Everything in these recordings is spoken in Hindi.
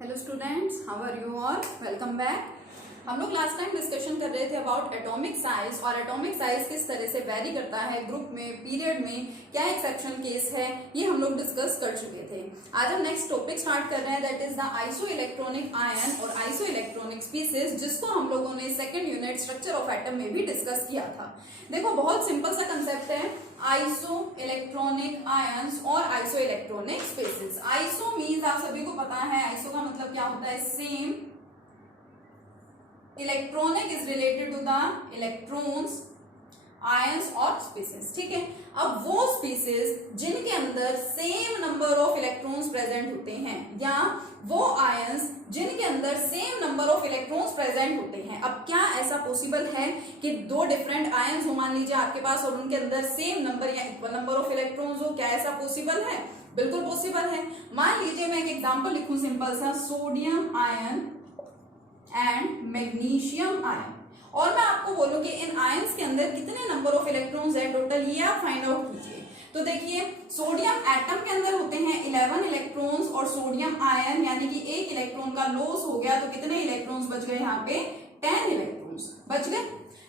Hello students, how are you all? Welcome back. हम लोग लास्ट टाइम डिस्कशन कर रहे थे अबाउट एटॉमिक साइज और एटॉमिक साइज किस तरह से वेरी करता है ग्रुप में, पीरियड में, क्या एक्सेप्शनल केस है, ये हम लोग डिस्कस कर चुके थे। आज हम नेक्स्ट टॉपिक स्टार्ट कर रहे हैं, that is the iso electronic ion और आइसो इलेक्ट्रॉनिक स्पीसीज, जिसको हम लोगों ने second unit structure of atom में भी डिस्कस किया था। देखो, बहुत सिंपल सा कंसेप्ट है, आइसो इलेक्ट्रॉनिक आयंस और isoelectronic species. Iso means आप सभी को पता है, आइसो का मतलब क्या होता है, same. Electronic is related to the electrons, ions और स्पीसीज। ठीक है, अब वो स्पीसीज जिनके अंदर same number of electrons present होते हैं, या वो आयंस जिनके अंदर same number of electrons present होते हैं। अब क्या ऐसा पॉसिबल है कि दो डिफरेंट आयंस हो, मान लीजिए आपके पास, और उनके अंदर सेम नंबर या इक्वल नंबर ऑफ इलेक्ट्रॉन्स हो? क्या ऐसा पॉसिबल है? बिल्कुल पॉसिबल है। मान लीजिए मैं एक एग्जांपल लिखूं सिंपल सा, sodium ion and magnesium ion, और मैं आपको बोलूं कि इन आयंस के अंदर कितने नंबर ऑफ इलेक्ट्रॉन्स है टोटल, ये आप फाइंड आउट कीजिए। तो देखिए, सोडियम एटम के अंदर होते हैं 11 इलेक्ट्रॉन्स, और सोडियम आयन यानी कि एक इलेक्ट्रॉन का लॉस हो गया, तो कितने इलेक्ट्रॉन्स बच गए यहाँ पे? 10 इलेक्ट्रॉन्स बच गए।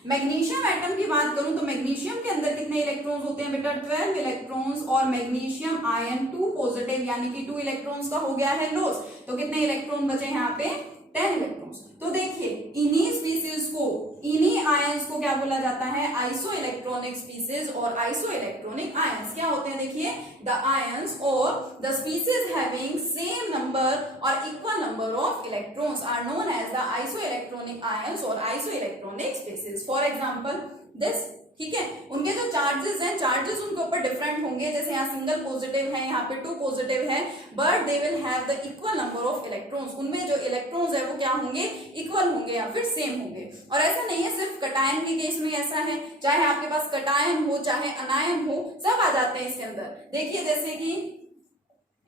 मैग्नीशियम एटम की बात करूं तो मैग्नीशियम के अंदर कितने इलेक्ट्रॉन्स होते हैं बेटा? 12 इलेक्ट्रॉन्स, और मैग्नीशियम आयन 2 पॉजिटिव यानी कि 2 इलेक्ट्रॉन्स का हो गया है लॉस, तो कितने इलेक्ट्रॉन बचे यहाँ पे? 10 इलेक्ट्रॉन्स। तो देखिए, इन्हीं स्पीसीज को, इन्हीं आयंस को क्या बोला जाता है? आइसो इलेक्ट्रॉनिक स्पीसीज और आइसो इलेक्ट्रॉनिक आयंस। क्या होते हैं? देखिए, द आयंस और the species having same number और equal number of electrons are known as the isoelectronic ions और isoelectronic species. For example this, ठीक है, उनके जो चार्जेस हैं, चार्जेस उनके ऊपर डिफरेंट होंगे, जैसे यहाँ सिंगल पॉजिटिव है, यहाँ पे 2 पॉजिटिव है, but they will have the equal number of electrons. उनमें जो इलेक्ट्रॉन्स है वो क्या होंगे? इक्वल होंगे या फिर सेम होंगे। और ऐसा नहीं है सिर्फ कटायन के केस में ऐसा है, चाहे आपके पास कटायन हो चाहे अनायन हो, सब आ जाते हैं इसके अंदर। देखिए, जैसे कि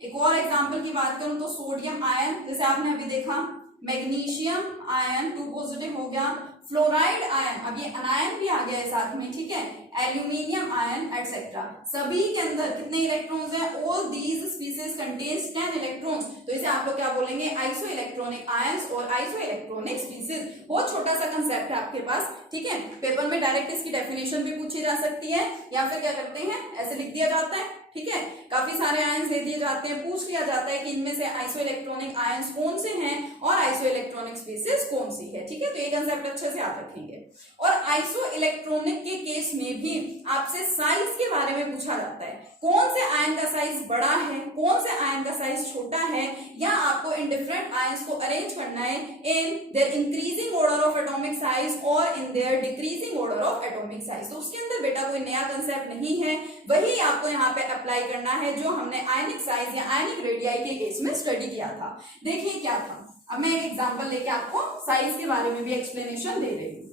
एक और एग्जाम्पल की बात करूं तो सोडियम आयन, जैसे आपने अभी देखा, मैग्नीशियम आयन 2 पॉजिटिव हो गया, फ्लोराइड आयन, अब ये अनायन भी आ गया है साथ में, ठीक है, एल्यूमिनियम आयन एटसेट्रा, सभी के अंदर कितने इलेक्ट्रॉन्स हैं? All these species contains 10 electrons. तो इसे आप लोग क्या बोलेंगे? आइसो इलेक्ट्रॉनिक आयंस और आइसो इलेक्ट्रॉनिक स्पीसीज। बहुत छोटा सा कंसेप्ट है आपके पास, ठीक है, पेपर में डायरेक्ट इसकी डेफिनेशन भी पूछी जा सकती है, या फिर क्या करते हैं, ऐसे लिख दिया जाता है, ठीक है, काफी सारे आयंस दे दिए जाते हैं, पूछ लिया जाता है कि इनमें से आइसो इलेक्ट्रॉनिक आयंस कौन से हैं और आइसो इलेक्ट्रॉनिक स्पीसीज कौन सी है, ठीक है। तो ये कंसेप्ट अच्छे से याद रखेंगे। और आइसो इलेक्ट्रॉनिक के केस में भी आपसे साइज के बारे में पूछा जाता है, कौन से आयन का साइज बड़ा है, कौन से आयन का साइज छोटा है, या आपको इन डिफरेंट आयंस को अरेंज करना है in their increasing order of atomic size और in their decreasing order of atomic size. तो उसके अंदर बेटा कोई नया कंसेप्ट नहीं है, वही आपको यहाँ पे अप्लाई करना है जो हमने आयनिक साइज या आयनिक रेडियाई के केस में स्टडी किया था। देखिए क्या था, अब मैं एक एग्जांपल लेके आपको साइज के बारे में भी एक्सप्लेनेशन दे रही हूँ,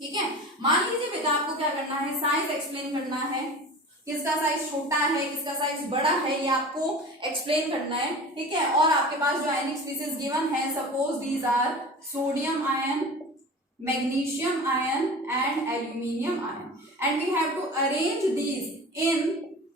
ठीक है। मान लीजिए बेटा आपको क्या करना है, साइज एक्सप्लेन करना है, किसका साइज छोटा है किसका साइज बड़ा है, ये आपको एक्सप्लेन करना है, ठीक है। और आपके पास जो आयनिक स्पीसीज गिवन है, suppose these are sodium ion, magnesium ion and aluminium ion, and we have to arrange these in,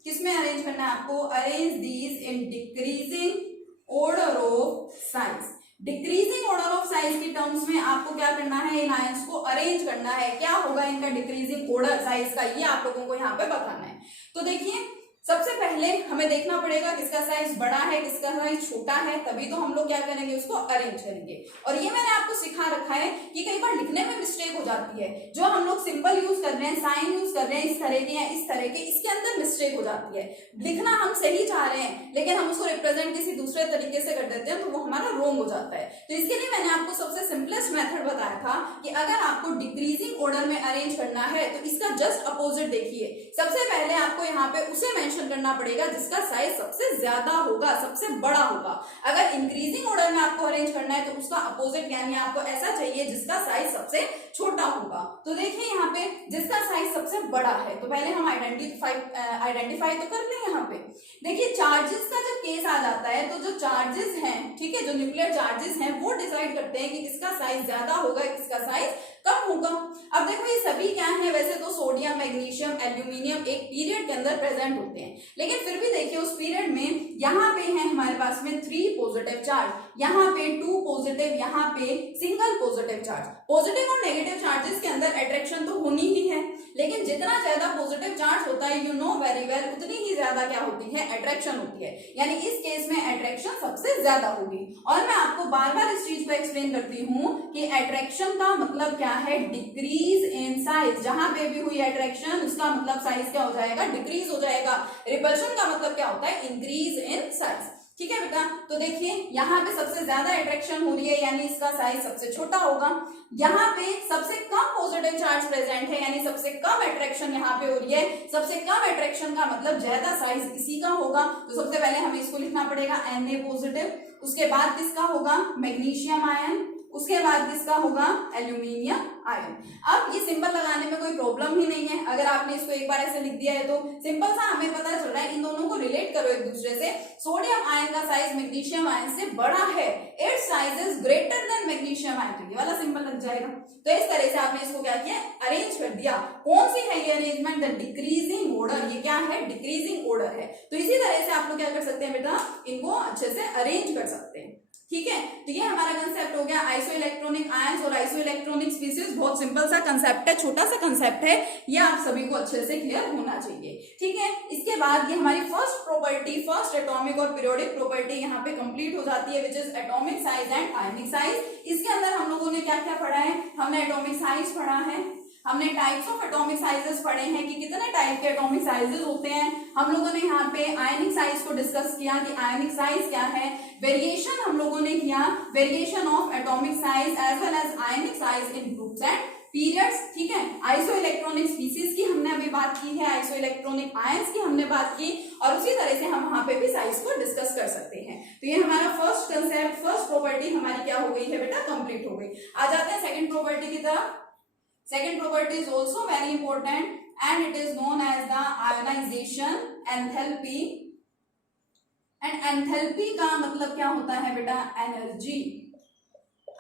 किसमें अरेंज करना है आपको? Arrange these in decreasing order of size. Decreasing order of size की टर्म्स में आपको क्या करना है? इन आयंस को अरेंज करना है। क्या होगा इनका डिक्रीजिंग ऑर्डर साइज का, ये आप लोगों को यहाँ पे बताना है। तो देखिए, सबसे पहले हमें देखना पड़ेगा किसका साइज बड़ा है किसका साइज छोटा है, तभी तो हम लोग क्या करेंगे, उसको अरेंज करेंगे। और ये मैंने आपको सिखा रखा है कि कई बार लिखने में मिस्टेक हो जाती है, जो हम लोग सिंबल यूज कर रहे हैं, साइन यूज कर रहे हैं इस तरह के या इस तरह के, इसके अंदर मिस्टेक हो जाती है। लिखना हम सही चाह रहे हैं लेकिन हम उसको रिप्रेजेंट किसी दूसरे तरीके से कर देते हैं, तो वो हमारा रॉन्ग हो जाता है। तो इसके लिए मैंने आपको सबसे सिंपलेस्ट मेथड बताया था कि अगर आपको डिक्रीजिंग ऑर्डर में अरेंज करना है तो इसका जस्ट अपोजिट देखिए, सबसे पहले आपको यहाँ पे उसे मेंशन करना पड़ेगा जिसका साइज सबसे ज्यादा होगा, सबसे बड़ा होगा। अगर इंक्रीजिंग ऑर्डर में आपको अरेंज करना है तो उसका अपोजिट यानी आपको ऐसा चाहिए जिसका साइज सबसे छोटा होगा। तो देखिए यहाँ पे जिसका साइज सबसे बड़ा है, तो पहले हम आइडेंटिफाई तो कर लें। यहाँ पे देखिए चार्जेस का जब केस आ जाता है तो जो चार्जेस हैं, ठीक है, जो न्यूक्लियर चार्जेस हैं वो डिसाइड करते हैं कि किसका साइज ज्यादा होगा किसका साइज कम होगा। अब देखो ये सभी क्या है, वैसे तो सोडियम, मैग्नीशियम, एल्यूमिनियम एक पीरियड के अंदर प्रेजेंट होते हैं, लेकिन फिर भी देखिए उस पीरियड में यहाँ पे है हमारे पास में 3 पॉजिटिव चार्ज, यहाँ पे 2 पॉजिटिव, यहाँ पे सिंगल पॉजिटिव चार्ज। पॉजिटिव और नेगेटिव चार्जेस के अंदर अट्रैक्शन तो होनी ही है, लेकिन जितना ज्यादा पॉजिटिव चार्ज होता है यू नो वेरी वेल उतनी ही ज्यादा क्या होती है, अट्रैक्शन होती है। यानी इस केस में अट्रैक्शन सबसे ज्यादा होगी। और मैं आपको बार बार इस चीज को एक्सप्लेन करती हूँ कि अट्रैक्शन का मतलब क्या है, डिक्रीज इन साइज। जहां पे भी हुई अट्रैक्शन उसका मतलब साइज क्या हो जाएगा, डिक्रीज हो जाएगा। रिपल्शन का मतलब क्या होता है, इंक्रीज इन साइज। ठीक है बेटा, तो देखिए यहाँ पे सबसे ज्यादा अट्रैक्शन हो रही है, यानी इसका साइज सबसे छोटा होगा। यहाँ पे सबसे कम पॉजिटिव चार्ज प्रेजेंट है, यानी सबसे कम अट्रैक्शन यहाँ पे हो रही है। सबसे कम अट्रैक्शन का मतलब ज्यादा साइज इसी का होगा। तो सबसे पहले हमें इसको लिखना पड़ेगा Na पॉजिटिव, उसके बाद किसका होगा, मैग्नीशियम आयन, उसके बाद किसका होगा, एल्यूमिनियम आयन। अब ये सिंबल लगाने में कोई प्रॉब्लम ही नहीं है, अगर आपने इसको एक बार ऐसे लिख दिया है तो सिंपल सा हमें पता चल रहा है। इन दोनों को रिलेट करो एक दूसरे से। सोडियम आयन का साइज मैग्नीशियम आयन से बड़ा है, it's size is greater than magnesium ion, तो ये वाला सिंबल लग जाएगा। तो इस तरह से आपने इसको क्या किया, अरेंज कर दिया। कौन सी है ये अरेंजमेंट, द डिक्रीजिंग ऑर्डर। ये क्या है, डिक्रीजिंग ऑर्डर है। तो इसी तरह से आप लोग क्या कर सकते हैं बेटा, इनको अच्छे से अरेंज कर सकते हैं। ठीक है, तो ये हमारा कंसेप्ट हो गया आइसो इलेक्ट्रॉनिक आयंस और आइसो इलेक्ट्रॉनिक स्पीसीज। बहुत सिंपल सा कंसेप्ट है, छोटा सा कंसेप्ट है, ये आप सभी को अच्छे से क्लियर होना चाहिए। ठीक है, इसके बाद ये हमारी फर्स्ट प्रॉपर्टी, फर्स्ट एटॉमिक और पीरियोडिक प्रॉपर्टी यहाँ पे कंप्लीट हो जाती है, which is atomic size and ionic size. इसके अंदर हम लोगों ने क्या क्या पढ़ा है, हमने एटॉमिक साइज पढ़ा है, हमने टाइप्स ऑफ एटॉमिक साइजेस पढ़े हैं कि कितने टाइप के एटॉमिक साइजेस होते हैं। हम लोगों ने यहाँ पे आयनिक साइज को डिस्कस किया कि आयनिक साइज क्या है। वेरिएशन हम लोगों ने किया, variation of atomic size as well as ionic size in groups and periods. ठीक है, आइसो इलेक्ट्रॉनिक स्पीसीज की हमने अभी बात की है, आइसो इलेक्ट्रॉनिक आयंस की हमने बात की, और उसी तरह से हम वहां पे भी साइज को डिस्कस कर सकते हैं। तो ये हमारा फर्स्ट कंसेप्ट, फर्स्ट प्रॉपर्टी हमारी क्या हो गई है बेटा, कंप्लीट हो गई। आ जाते हैं सेकंड प्रॉपर्टी की तरफ। Second property is also very important and it is known as the ionization enthalpy. And enthalpy का मतलब क्या होता है बेटा, एनर्जी।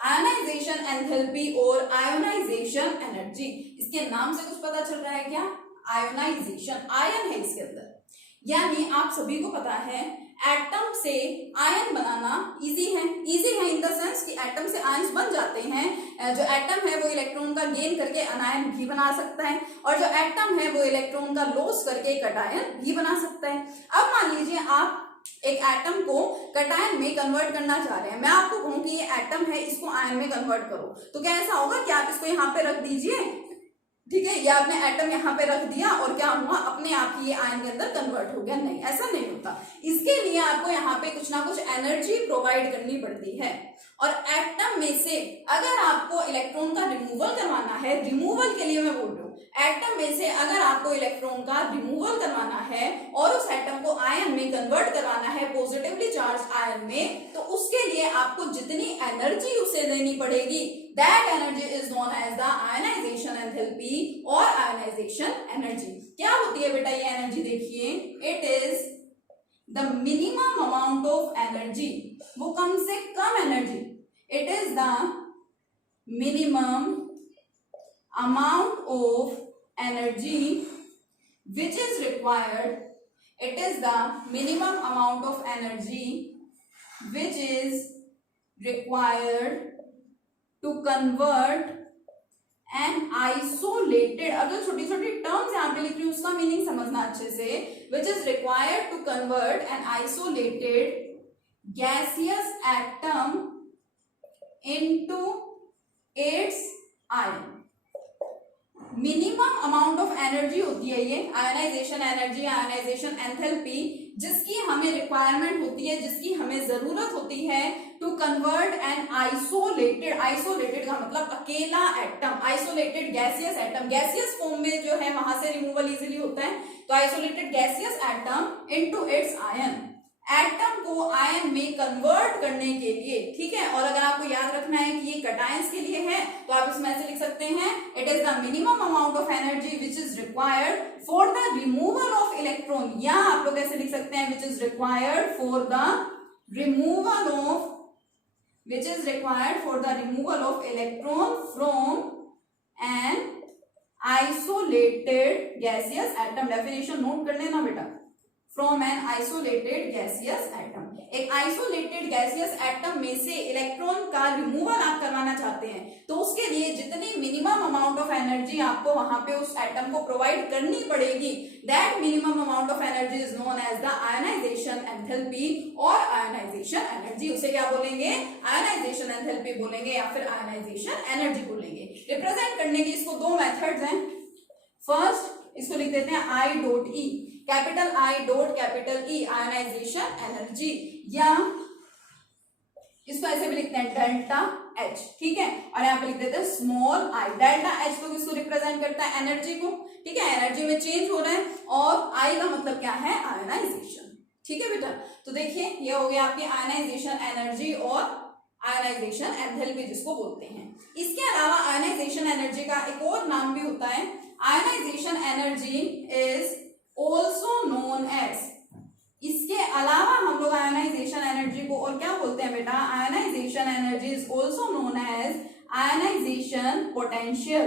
आयोनाइजेशन एंथैल्पी और आयोनाइजेशन एनर्जी, इसके नाम से कुछ पता चल रहा है क्या, आयोनाइजेशन, आयन है इसके अंदर। यानी आप सभी को पता है एटम से आयन बनाना इजी है। इजी है इन द सेंस कि एटम से आयन्स बन जाते हैं। जो एटम है वो इलेक्ट्रॉन का गेन करके अनायन भी बना सकता है, और जो एटम है वो इलेक्ट्रॉन का लॉस करके कटायन भी बना सकता है। अब मान लीजिए आप एक एटम को कटायन में कन्वर्ट करना चाह रहे हैं, मैं आपको कहूं कि ये एटम है, इसको आयन में कन्वर्ट करो, तो क्या ऐसा होगा कि आप इसको यहाँ पे रख दीजिए, ठीक है, या आपने एटम यहाँ पे रख दिया और क्या हुआ, अपने आप ही ये आयन के अंदर कन्वर्ट हो गया? नहीं, ऐसा नहीं होता। इसके लिए आपको यहाँ पे कुछ ना कुछ एनर्जी प्रोवाइड करनी पड़ती है। और एटम में से अगर आपको इलेक्ट्रॉन का रिमूवल करवाना है, रिमूवल के लिए मैं बोल रही हूँ, एटम में से अगर आपको इलेक्ट्रॉन का रिमूवल करवाना है और उस एटम को आयन में कन्वर्ट करवाना है, पॉजिटिवली चार्ज आयन में, तो उसके लिए आपको जितनी एनर्जी उसे देनी पड़ेगी, that energy is known as the ionization enthalpy और आयनाइजेशन एनर्जी। क्या होती है बेटा ये एनर्जी, देखिए, it is the minimum amount of energy, वो कम से कम energy, it is the minimum amount of energy which is required, it is the minimum amount of energy which is required to convert an isolated, अगर छोटी छोटी टर्म्स यहाँ पे लिख रही हूँ उसका मीनिंग समझना अच्छे से, which is required to convert an isolated gaseous atom into its ion। Minimum amount of energy होती है ये आयनाइजेशन एनर्जी, आयनाइजेशन एंथैल्पी, जिसकी हमें रिक्वायरमेंट होती है, जिसकी हमें जरूरत होती है to convert an isolated, isolated का मतलब अकेला atom, isolated gaseous atom, gaseous form में जो है वहां से रिमूवल इजीली होता है, तो isolated gaseous atom into its ion, atom को आयन में कन्वर्ट करने के लिए। ठीक है, और अगर आपको याद रखना है कि ये कटायंस के लिए है, तो आप इसमें ऐसे लिख सकते हैं, it is the minimum amount of energy which is required for the removal of electron, या आप लोग ऐसे लिख सकते हैं, which is required for the removal of, which is required for the removal of electron from an isolated gaseous atom. Definition note कर लेना बेटा, from an isolated gaseous atom. एक आइसोलेटेड गैसियस एटम में से इलेक्ट्रॉन का रिमूवल आप करवाना चाहते हैं तो उसके लिए जितनी मिनिमम अमाउंट ऑफ एनर्जी आपको वहां पे उस एटम को प्रोवाइड करनी पड़ेगी, that minimum amount of energy is known as the ionization enthalpy और आयनाइजेशन एनर्जी। उसे क्या बोलेंगे? आयनाइजेशन एंथैल्पी बोलेंगे या फिर आयनाइजेशन एनर्जी बोलेंगे। रिप्रेजेंट करने के इसको दो मेथड्स हैं। फर्स्ट इसको लिख देते हैं I dot E, capital I dot capital E, ionisation energy, या इसको ऐसे भी लिखते हैं डेल्टा एच, ठीक है। और यहाँ पे लिख देते हैं स्मॉल आई। डेल्टा एच तो किसको रिप्रेजेंट करता है? एनर्जी को, ठीक है। एनर्जी में चेंज हो रहा है और आई का मतलब क्या है? आयनाइजेशन, ठीक है बेटा। तो देखिए ये हो गया आपकी आयनाइजेशन एनर्जी और आयनाइजेशन एंथैल्पी जिसको बोलते हैं। इसके अलावा आयनाइजेशन एनर्जी का एक और नाम भी होता है, ionisation energy is also known as, इसके अलावा हम लोग आयनाइजेशन एनर्जी को और क्या बोलते हैं बेटा? Ionisation energy is also known as ionisation potential.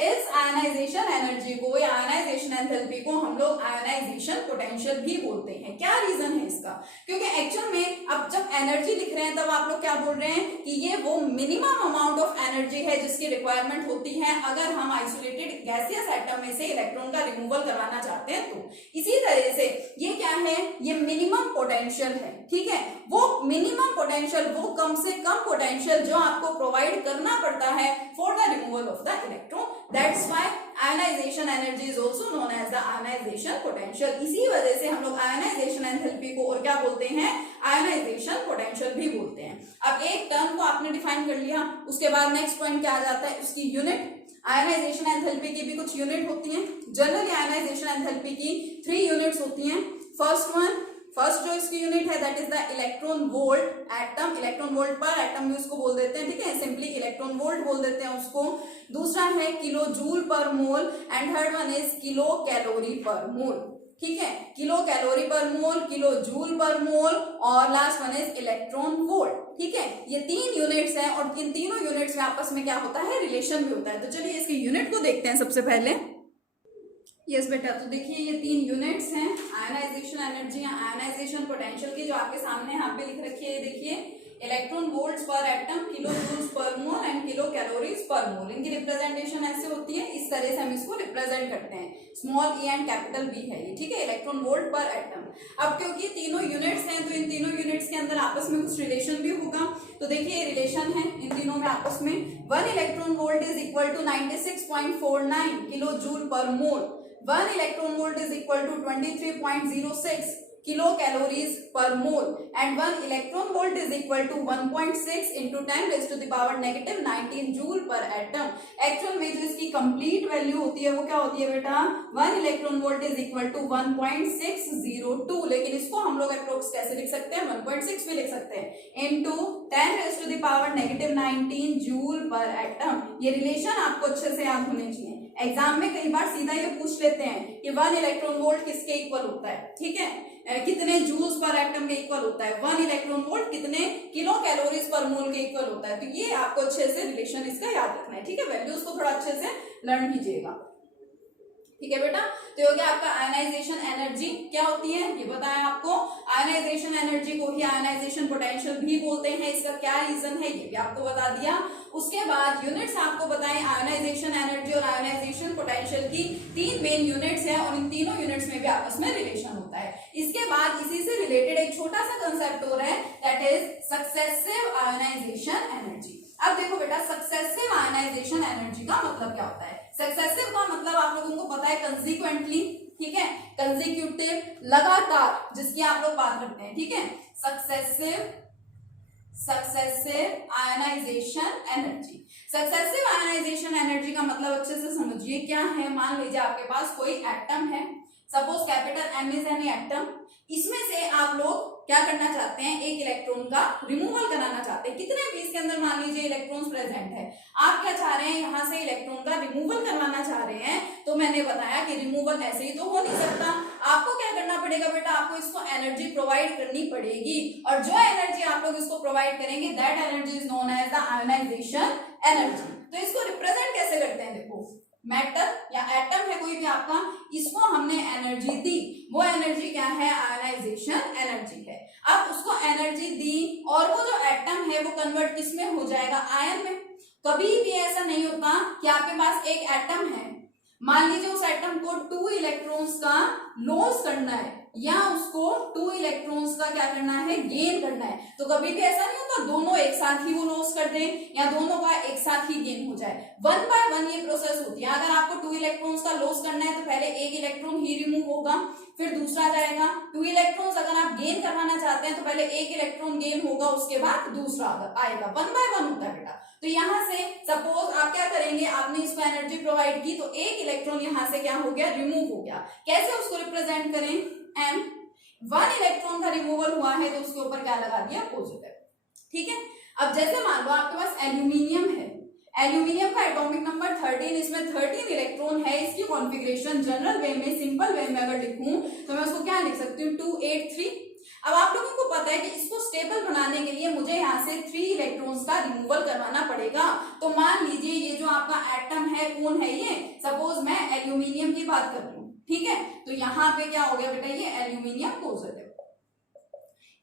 इस आयनाइजेशन एनर्जी को या आयनाइजेशन एंथैल्पी को हम लोग आयनाइजेशन पोटेंशियल भी बोलते हैं। क्या रीजन है इसका? क्योंकि एक्चुअल में अब जब एनर्जी लिख रहे हैं तब आप लोग क्या बोल रहे हैं कि ये वो मिनिमम अमाउंट ऑफ एनर्जी है जिसकी रिक्वायरमेंट होती है अगर हम आइसोलेटेड गैसियस एटम में से इलेक्ट्रॉन का रिमूवल करवाना चाहते हैं तो। इसी तरह से ये क्या है? ये मिनिमम पोटेंशियल है, ठीक है। वो मिनिमम पोटेंशियल, वो कम से कम पोटेंशियल जो आपको प्रोवाइड करना पड़ता है for the removal of the electron. That's why ionization energy is also known as the ionization potential। इसी वजह से हम लोग आयनाइजेशन एंथैल्पी को और क्या बोलते हैं? आयनाइजेशन पोटेंशियल भी बोलते हैं। अब एक टर्म को आपने डिफाइन कर लिया, उसके बाद नेक्स्ट पॉइंट क्या आ जाता है? उसकी यूनिट। आयनाइजेशन एंथैल्पी की भी कुछ यूनिट होती हैं। जनरली आयनाइजेशन एंथैल्पी की 3 यूनिट्स होती हैं। फर्स्ट जो इसकी यूनिट है that is the electron volt atom, electron volt per atom भी उसको बोल देते हैं, ठीक है। सिंपली इलेक्ट्रॉन वोल्ट बोल देते हैं उसको। दूसरा है kilo joule per mole and third one is kilo calorie पर मोल, ठीक है। किलो कैलोरी पर मोल, किलो जूल पर मोल और last one is electron volt, ठीक है। ये 3 यूनिट्स हैं और इन तीनों यूनिट्स में आपस में क्या होता है? रिलेशन भी होता है। तो चलिए इसकी यूनिट को देखते हैं सबसे पहले। यस बेटा, तो देखिए ये 3 यूनिट्स हैं आयनाइजेशन एनर्जी या आयनाइजेशन पोटेंशियल की, जो आपके सामने यहाँ पे लिख रखी है। देखिए electron volts per atom, kilo joules per mole and kilo calories per मोल। इनकी रिप्रेजेंटेशन ऐसे होती है, इस तरह से हम इसको रिप्रेजेंट करते हैं। Small E and capital B है ये, ठीक है। Electron volt per atom. अब क्योंकि तीनों यूनिट्स हैं तो इन तीनों यूनिट्स के अंदर आपस में कुछ रिलेशन भी होगा। तो देखिए रिलेशन है इन तीनों में आपस में। 1 electron volt is equal to 96.49 kilo joule per mole. 1 electron volt is equal to 23.06 kilo calories per mole and 1 electron volt is equal to 1.6 into 10 raised to the power -19 joule per atom. Actual में जो इसकी कंप्लीट वैल्यू होती है वो क्या होती है बेटा? 1 electron volt is equal to 1.602, लेकिन इसको हम लोग अप्रोक्स कैसे लिख सकते हैं? 1.6 भी लिख सकते हैं, into 10 raised to the power -19 joule per atom. ये रिलेशन आपको अच्छे से याद होने चाहिए। एग्जाम में कई बार सीधा ये पूछ लेते हैं कि 1 इलेक्ट्रॉन वोल्ट किसके इक्वल होता है, ठीक है। कितने जूल्स पर एटम के इक्वल होता है? 1 इलेक्ट्रॉन वोल्ट कितने किलो कैलोरीज पर मोल के इक्वल होता है? तो ये आपको अच्छे से रिलेशन इसका याद रखना है, ठीक है। वैल्यूज को थोड़ा अच्छे से लर्न कीजिएगा, ठीक है बेटा। तो हो गया आपका आयनाइजेशन एनर्जी क्या होती है ये बताया आपको। आयनाइजेशन एनर्जी को ही आयनाइजेशन पोटेंशियल भी बोलते हैं। इसका क्या रीजन है ये भी आपको बता दिया। उसके बाद यूनिट्स आपको बताएं। आयनाइजेशन एनर्जी और आयनाइजेशन पोटेंशियल की 3 मेन यूनिट्स हैं और इन तीनों यूनिट्स में भी आपस में रिलेशन होता है। इसके बाद इसी से रिलेटेड एक छोटा सा कंसेप्ट हो रहा है that is successive ionization energy. अब देखो बेटा, सक्सेसिव आयनाइजेशन एनर्जी का मतलब क्या होता है? सक्सेसिव का मतलब आप लोगों को पता है कंसिक्वेंटली, ठीक है। कंसिक्यूटिव, लगातार, जिसकी आप लोग बात करते हैं, ठीक है। Successive ionization energy. Successive ionization energy का मतलब अच्छे से समझिए क्या है। मान लीजिए आपके पास कोई एटम है, suppose capital M is an atom. इसमें से आप लोग क्या करना चाहते हैं? एक इलेक्ट्रॉन का रिमूवल कराना चाहते हैं। कितने भी इसके अंदर मान लीजिए इलेक्ट्रॉन्स प्रेजेंट है, आप क्या चाह रहे हैं? यहाँ से इलेक्ट्रॉन का रिमूवल करवाना चाह रहे हैं। तो मैंने बताया कि रिमूवल ऐसे ही तो हो नहीं सकता। आपको क्या करना पड़ेगा बेटा? आपको इसको एनर्जी प्रोवाइड करनी पड़ेगी और जो एनर्जी आप लोग इसको प्रोवाइड करेंगे that energy is known as the ionization energy. तो इसको रिप्रेजेंट कैसे करते हैं? देखो मेटल या एटम है कोई भी आपका, इसको हमने एनर्जी दी, वो एनर्जी क्या है, आयनाइजेशन एनर्जी है। अब उसको एनर्जी दी और वो जो एटम है वो कन्वर्ट किस में हो जाएगा, आयन में। कभी भी ऐसा नहीं होता कि आपके पास एक एटम है, मान लीजिए उस एटम को 2 इलेक्ट्रॉन्स का लॉस करना है या उसको 2 इलेक्ट्रॉन्स का क्या करना है, गेन करना है, तो कभी भी ऐसा नहीं होता दोनों एक साथ ही वो लॉस कर दें या दोनों का एक साथ ही गेन हो जाए। 1 बाय 1 ये प्रोसेस होती है। अगर आपको 2 इलेक्ट्रॉन्स का लॉस करना है तो पहले एक इलेक्ट्रॉन ही रिमूव होगा, फिर दूसरा जाएगा। 2 इलेक्ट्रॉन्स अगर आप गेन करवाना चाहते हैं तो पहले एक इलेक्ट्रॉन गेन होगा, उसके बाद दूसरा आएगा। 1 बाय 1 होता है बेटा। तो यहाँ से सपोज आप क्या करेंगे, आपने इसको एनर्जी प्रोवाइड की तो एक इलेक्ट्रॉन यहाँ से क्या हो गया, रिमूव हो गया। कैसे उसको रिप्रेजेंट करें, m 1 इलेक्ट्रॉन का रिमूवल हुआ है तो उसके ऊपर क्या लगा दिया, पॉजिटिव। ठीक है। अब जैसे मान लो आपके पास एल्यूमिनियम है, एल्यूमिनियम का एटॉमिक नंबर 13, इसमें 13 इलेक्ट्रॉन है। इसकी कॉन्फ़िगरेशन जनरल वे में, सिंपल वे में अगर लिखूं तो मैं उसको क्या लिख सकती हूँ, 283। अब आप लोगों को पता है कि इसको स्टेबल बनाने के लिए मुझे यहाँ से 3 इलेक्ट्रॉन्स का रिमूवल करवाना पड़ेगा। तो मान लीजिए ये जो आपका एटम है कौन है, ये सपोज मैं एल्यूमिनियम की बात कर रही हूँ, ठीक है। तो यहाँ पे क्या हो गया बेटा, ये एल्यूमिनियम पॉजिटिव,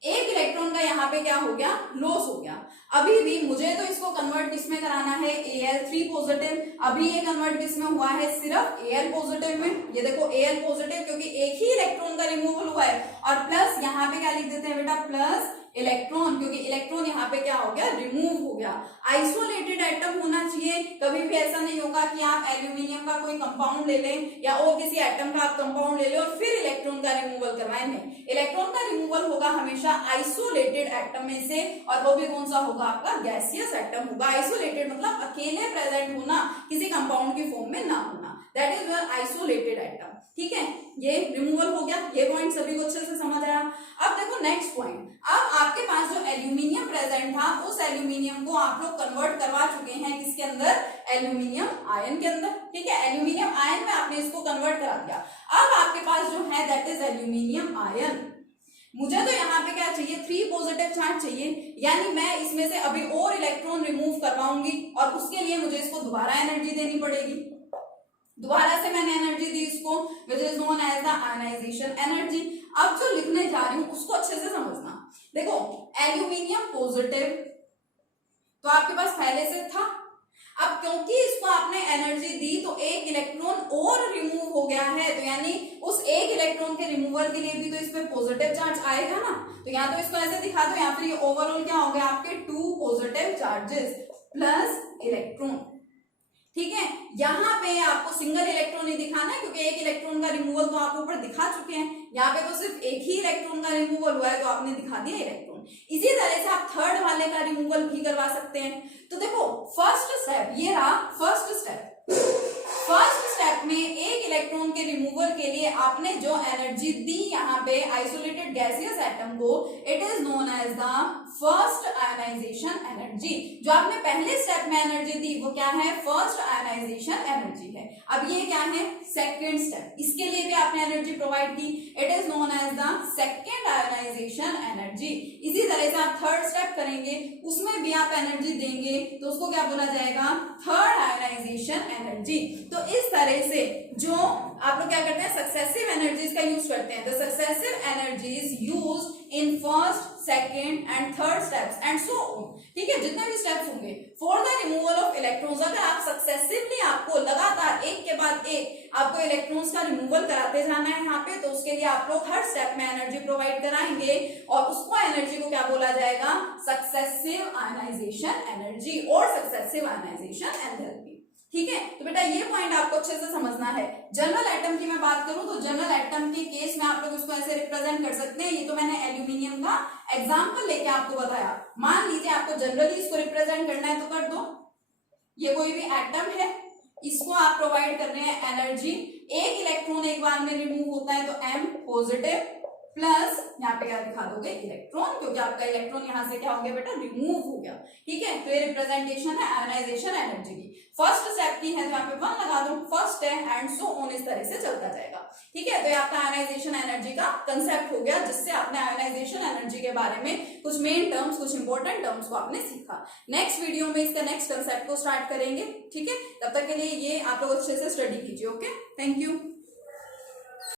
एक इलेक्ट्रॉन का यहाँ पे क्या हो गया, लॉस हो गया। अभी भी मुझे तो इसको कन्वर्ट किसमें कराना है, Al3 पॉजिटिव। अभी ये कन्वर्ट किसमें हुआ है, सिर्फ Al पॉजिटिव में। ये देखो Al पॉजिटिव, क्योंकि एक ही इलेक्ट्रॉन का रिमूवल हुआ है। और प्लस यहाँ पे क्या लिख देते हैं बेटा, प्लस इलेक्ट्रॉन, क्योंकि इलेक्ट्रॉन यहाँ पे क्या हो गया, रिमूव हो गया। आइसोलेटेड एटम होना चाहिए। कभी भी ऐसा नहीं होगा कि आप एल्यूमिनियम का कोई कंपाउंड ले लें या और किसी एटम का आप कंपाउंड ले लें और फिर इलेक्ट्रॉन का रिमूवल करवाएं। नहीं, इलेक्ट्रॉन का रिमूवल होगा हमेशा आइसोलेटेड एटम में से, और वो भी कौन सा होगा, आपका गैसियस एटम होगा। आइसोलेटेड मतलब अकेले प्रेजेंट होना, किसी कंपाउंड की फॉर्म में ना होना, that is your isolated atom. ठीक है, ये रिमूवल हो गया। ये पॉइंट सभी को अच्छे से समझ आया। अब देखो नेक्स्ट पॉइंट, अब आपके पास जो एल्यूमिनियम प्रेजेंट था उस एल्यूमिनियम को आप लोग कन्वर्ट करवा चुके हैं किसके अंदर, एल्यूमिनियम आयन के अंदर। ठीक है, एल्यूमिनियम आयन में आपने इसको कन्वर्ट करा दिया। अब आपके पास जो है दैट इज एल्यूमिनियम आयन। मुझे तो यहाँ पे क्या चाहिए, 3 पॉजिटिव चार्ज चाहिए, यानी मैं इसमें से अभी और इलेक्ट्रॉन रिमूव करवाऊंगी और उसके लिए मुझे इसको दोबारा एनर्जी देनी पड़ेगी। दोबारा से मैंने एनर्जी दी इसको, which is known as the ionization energy. अब जो लिखने जा रही हूं उसको अच्छे से समझना। देखो एल्यूमिनियम पॉजिटिव तो आपके पास पहले से था। अब क्योंकि इसको आपने एनर्जी दी तो एक इलेक्ट्रॉन और रिमूव हो गया है, तो यानी उस एक इलेक्ट्रॉन के रिमूवल के लिए भी तो इस पे पॉजिटिव चार्ज आएगा ना। तो यहाँ तो इसको ऐसे दिखा दो, यहाँ पर ओवरऑल क्या हो गया आपके 2 पॉजिटिव चार्जेस प्लस इलेक्ट्रॉन। ठीक है, यहाँ पे आपको सिंगल इलेक्ट्रॉन नहीं दिखाना है क्योंकि एक इलेक्ट्रॉन का रिमूवल तो आप ऊपर दिखा चुके हैं। यहाँ पे तो सिर्फ एक ही इलेक्ट्रॉन का रिमूवल हुआ है तो आपने दिखा दिया इलेक्ट्रॉन। इसी तरह से आप थर्ड वाले का रिमूवल भी करवा सकते हैं। तो देखो फर्स्ट स्टेप ये रहा, फर्स्ट स्टेप में एक इलेक्ट्रॉन के रिमूवल के लिए आपने जो एनर्जी दी यहाँ पे आइसोलेटेड गैसियस एटम को, it is known as the first ionization energy. जो आपने पहले स्टेप में एनर्जी दी वो क्या है, फर्स्ट आयनाइजेशन एनर्जी है। अब ये क्या है, सेकेंड स्टेप, इसके लिए भी आपने एनर्जी प्रोवाइड की, it is known as the second ionization energy. इसी तरह से आप थर्ड स्टेप करेंगे, उसमें भी आप एनर्जी देंगे तो उसको क्या बोला जाएगा, थर्ड आयनाइजेशन एनर्जी। तो इस तरह से जो आप लोग क्या करते हैं, सक्सेसिव एनर्जीज का यूज करते हैं। The successive energies use in first, second and third steps and so on. ठीक है, जितने भी स्टेप्स होंगे for the removal of electrons. अगर आप सक्सेसिवली आपको लगातार एक के बाद एक आपको इलेक्ट्रॉन्स का रिमूवल कराते जाना है यहाँ पे, तो उसके लिए आप लोग हर स्टेप में एनर्जी प्रोवाइड कराएंगे और उसको एनर्जी को क्या बोला जाएगा, सक्सेसिव आयनाइजेशन एनर्जी और सक्सेसिव आयनाइजेशन एंथैल्पी। ठीक है, तो बेटा ये पॉइंट आपको अच्छे से समझना है। जनरल एटम की मैं बात करूं तो जनरल एटम के केस में आप लोग इसको ऐसे रिप्रेजेंट कर सकते हैं। ये तो मैंने एल्यूमिनियम का एग्जांपल लेके आपको बताया। मान लीजिए आपको जनरली इसको रिप्रेजेंट करना है तो कर दो। ये कोई भी एटम है, इसको आप प्रोवाइड कर रहे हैं एनर्जी। एक इलेक्ट्रॉन एक बार में रिमूव होता है तो m पॉजिटिव प्लस यहाँ पे क्या दिखा दोगे, इलेक्ट्रॉन, क्योंकि आपका इलेक्ट्रॉन यहाँ से क्या हो गया बेटा, रिमूव हो गया। ठीक है, तो ये रिप्रेजेंटेशन है आयनाइजेशन एनर्जी की। फर्स्ट स्टेप की है तो यहाँ पे 1 लगा दो, फर्स्ट है एंड सो ऑन, इस तरह से चलता जाएगा। ठीक है, तो ये आपका आयनाइजेशन एनर्जी का कंसेप्ट हो गया, जिससे आपने आयोनाइजेशन एनर्जी के बारे में कुछ मेन टर्म्स, कुछ इंपॉर्टेंट टर्म्स को आपने सीखा। नेक्स्ट वीडियो में इसका नेक्स्ट कंसेप्ट को स्टार्ट करेंगे, ठीक है। तब तक के लिए ये आप लोग अच्छे से स्टडी कीजिए। Okay, thank you.